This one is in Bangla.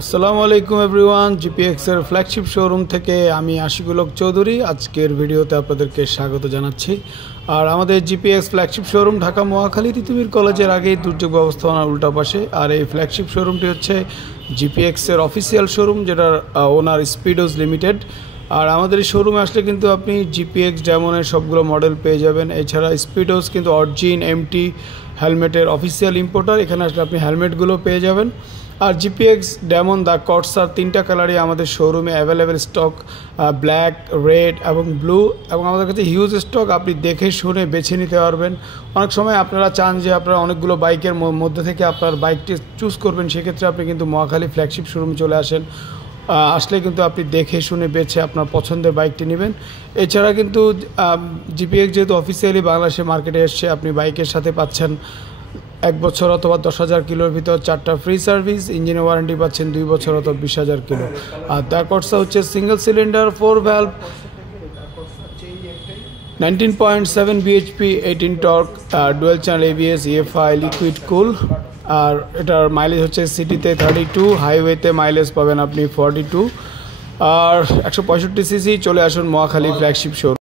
আসসালামু আলাইকুম এভরিওয়ান, জিপিএক্স এর ফ্ল্যাগশিপ শোরুম থেকে আমি আশিকুল হক চৌধুরী আজকের ভিডিওতে আপনাদেরকে স্বাগত জানাচ্ছি। আর আমাদের GPX flagship showroom Dhaka Mohakhali Titumir কলেজের আগেই দুর্যোগ ব্যবস্থাপনার উল্টা পাশে। আর এই ফ্ল্যাগশিপ শোরুমটি হচ্ছে জিপিএক্স এর অফিসিয়াল শোরুম, যেটার ওনার স্পিডোজ লিমিটেড। আর আমাদের এই শোরুমে আসলে কিন্তু আপনি জিপিএক্স ডেমনের সবগুলো মডেল পেয়ে যাবেন। এছাড়া স্পিডোজ কিন্তু অরিজিন এমটি হেলমেটের অফিসিয়াল ইম্পোর্টার, এখানে আসলে আপনি হেলমেটগুলো পেয়ে যাবেন। আর জিপিএক্স ডেমন দ্য কর্সার তিনটা কালারই আমাদের শোরুমে অ্যাভেলেবেল স্টক, ব্ল্যাক, রেড এবং ব্লু, এবং আমাদের কাছে হিউজ স্টক, আপনি দেখে শুনে বেছে নিতে পারবেন। অনেক সময় আপনারা চান যে আপনারা অনেকগুলো বাইকের মধ্যে থেকে আপনার বাইকটি চুজ করবেন, সেক্ষেত্রে আপনি কিন্তু মহাখালী ফ্ল্যাগশিপ শোরুমে চলে আসেন। আসলে কিন্তু আপনি দেখে শুনে বেছে আপনার পছন্দের বাইকটি নেবেন। এছাড়া কিন্তু জিপিএক্স যেহেতু অফিসিয়ালি বাংলাদেশে মার্কেটে এসছে, আপনি বাইকের সাথে পাচ্ছেন 1 বছর অথবা 10,000 কিলোর ভিতর 4টা ফ্রি সার্ভিস, ইঞ্জিনের ওয়ারেন্টি পাচ্ছেন 2 বছর অথবা 20,000 কিলো। আর দ্য কর্সা হচ্ছে single cylinder 4 valve 19.7 bhp 18 torque, dual channel ABS, EFI, liquid cool. আর এটার মাইলেজ হচ্ছে সিটিতে 32, হাইওয়েতে মাইলেজ পাবেন আপনি 42। আর 165 সিসি। চলে আসুন মহাখালী ফ্ল্যাগশিপ শোরুম।